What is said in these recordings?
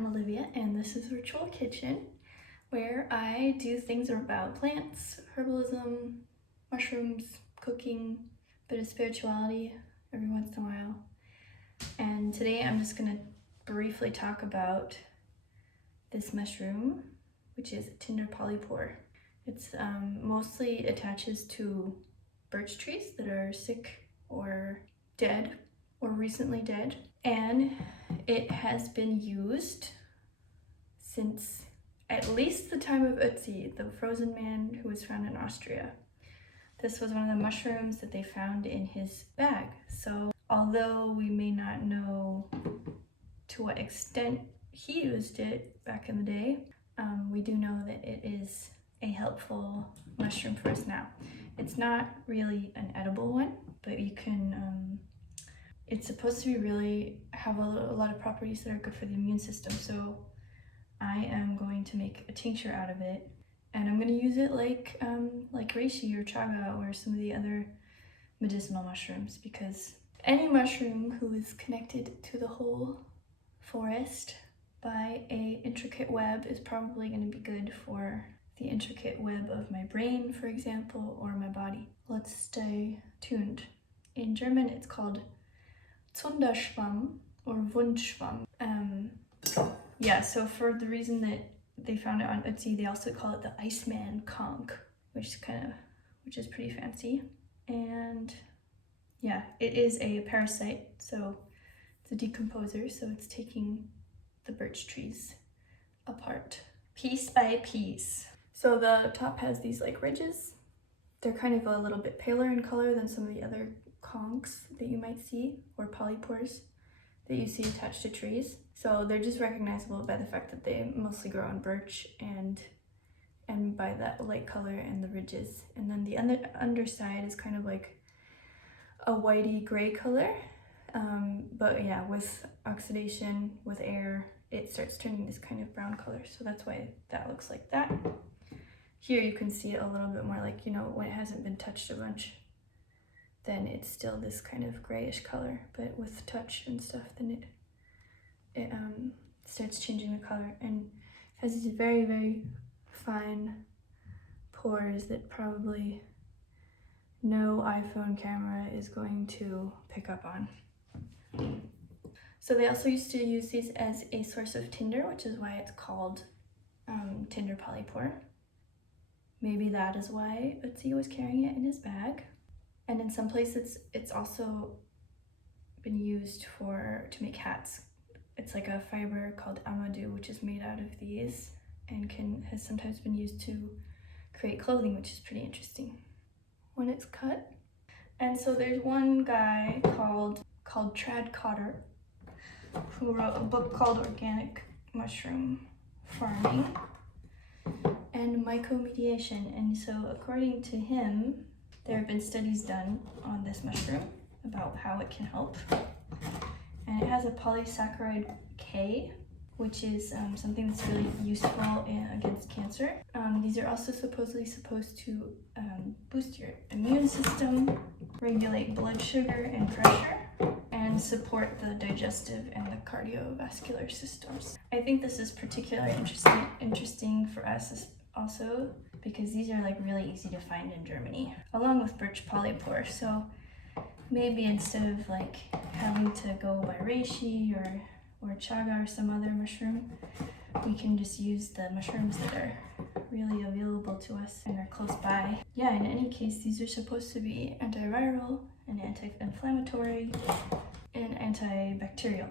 I'm Olivia, and this is Virtual Kitchen, where I do things about plants, herbalism, mushrooms, cooking, a bit of spirituality every once in a while. And today I'm just gonna briefly talk about this mushroom, which is Tinder Polypore. It's mostly attaches to birch trees that are sick or dead or recently dead, and it has been used since at least the time of Ötzi, the frozen man who was found in Austria. This was one of the mushrooms that they found in his bag. So although we may not know to what extent he used it back in the day, we do know that it is a helpful mushroom for us now. It's not really an edible one, but you can, it's supposed to be really have a lot of properties that are good for the immune system. So I am going to make a tincture out of it, and I'm going to use it like reishi or chaga or some of the other medicinal mushrooms, because any mushroom who is connected to the whole forest by a intricate web is probably going to be good for the intricate web of my brain, for example, or my body. Let's stay tuned. In German, it's called Zunderschwamm or Wundschwamm. Yeah, so for the reason that they found it on Ötzi, they also call it the Iceman conch, which is pretty fancy. And yeah, it is a parasite, so it's a decomposer, so it's taking the birch trees apart piece by piece. So the top has these like ridges. They're kind of a little bit paler in color than some of the other conchs that you might see, or polypores that you see attached to trees. So they're just recognizable by the fact that they mostly grow on birch and by that light color and the ridges. And then the underside is kind of like a whitey gray color. But yeah, with oxidation, with air, it starts turning this kind of brown color. So that's why that looks like that. Here you can see it a little bit more like, you know, when it hasn't been touched a bunch, then it's still this kind of grayish color. But with touch and stuff, then it starts changing the color and has these very, very fine pores that probably no iPhone camera is going to pick up on. So they also used to use these as a source of tinder, which is why it's called Tinder Polypore. Maybe that is why Ötzi was carrying it in his bag. And in some places it's also been used to make hats. It's like a fiber called amadou, which is made out of these and has sometimes been used to create clothing, which is pretty interesting when it's cut. And so there's one guy called Trad Cotter who wrote a book called Organic Mushroom Farming and Mycomediation. And so according to him, there have been studies done on this mushroom about how it can help. And it has a polysaccharide K, which is something that's really useful against cancer. These are also supposedly supposed to boost your immune system, regulate blood sugar and pressure, and support the digestive and the cardiovascular systems. I think this is particularly interesting for us also because these are like really easy to find in Germany, along with birch polypore. So maybe instead of like having to go by reishi or chaga or some other mushroom, we can just use the mushrooms that are really available to us and are close by. Yeah, in any case, these are supposed to be antiviral and anti-inflammatory and antibacterial.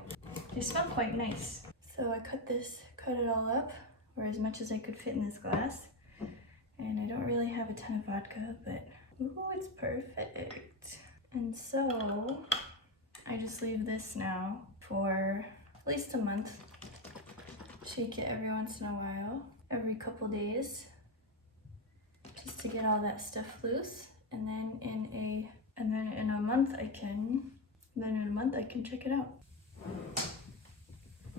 They smell quite nice. So I cut it all up, or as much as I could fit in this glass. And I don't really have a ton of vodka, but ooh, it's perfect. And so I just leave this now for at least a month. Shake it every once in a while, every couple days, just to get all that stuff loose. And then in a month I can check it out.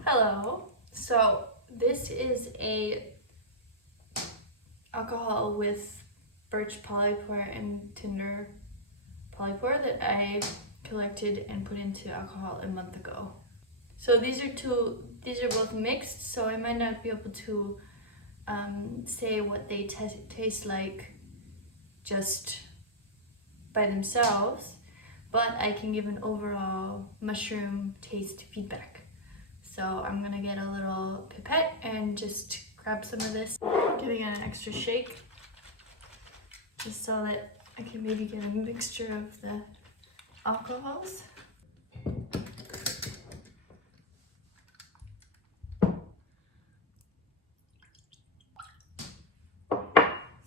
Hello. So this is a alcohol with birch polypore and Tinder Polypore that I collected and put into alcohol a month ago. So these are both mixed, so I might not be able to say what they taste like just by themselves, but I can give an overall mushroom taste feedback. So I'm gonna get a little pipette and just grab some of this, giving it an extra shake, just so that I can maybe get a mixture of the alcohols.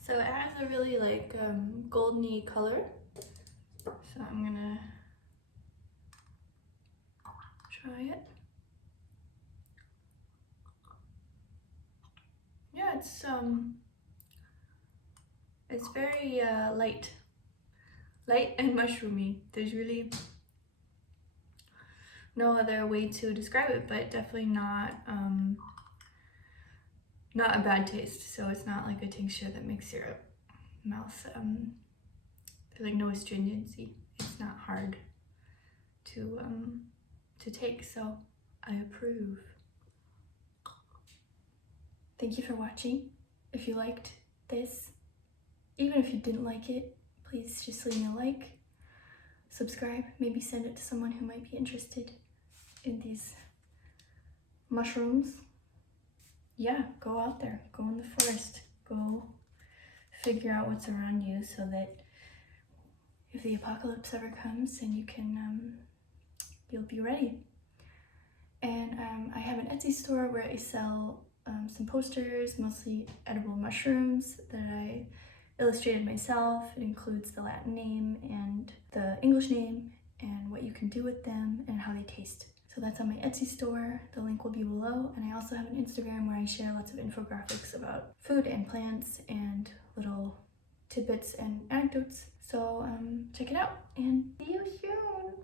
So it has a really like goldeny color. So I'm gonna try it. Yeah, it's very light and mushroomy. There's really no other way to describe it, but definitely not a bad taste. So it's not like a tincture that makes your mouth feel like no astringency. It's not hard to take, so I approve. Thank you for watching. If you liked this, even if you didn't like it, please just leave me a like, subscribe, maybe send it to someone who might be interested in these mushrooms. Yeah, go out there, go in the forest, go figure out what's around you so that if the apocalypse ever comes, then you can, you'll be ready. And I have an Etsy store where I sell some posters, mostly edible mushrooms that I illustrated myself. It includes the Latin name and the English name and what you can do with them and how they taste. So that's on my Etsy store. The link will be below. And I also have an Instagram where I share lots of infographics about food and plants and little tidbits and anecdotes. So check it out and see you soon.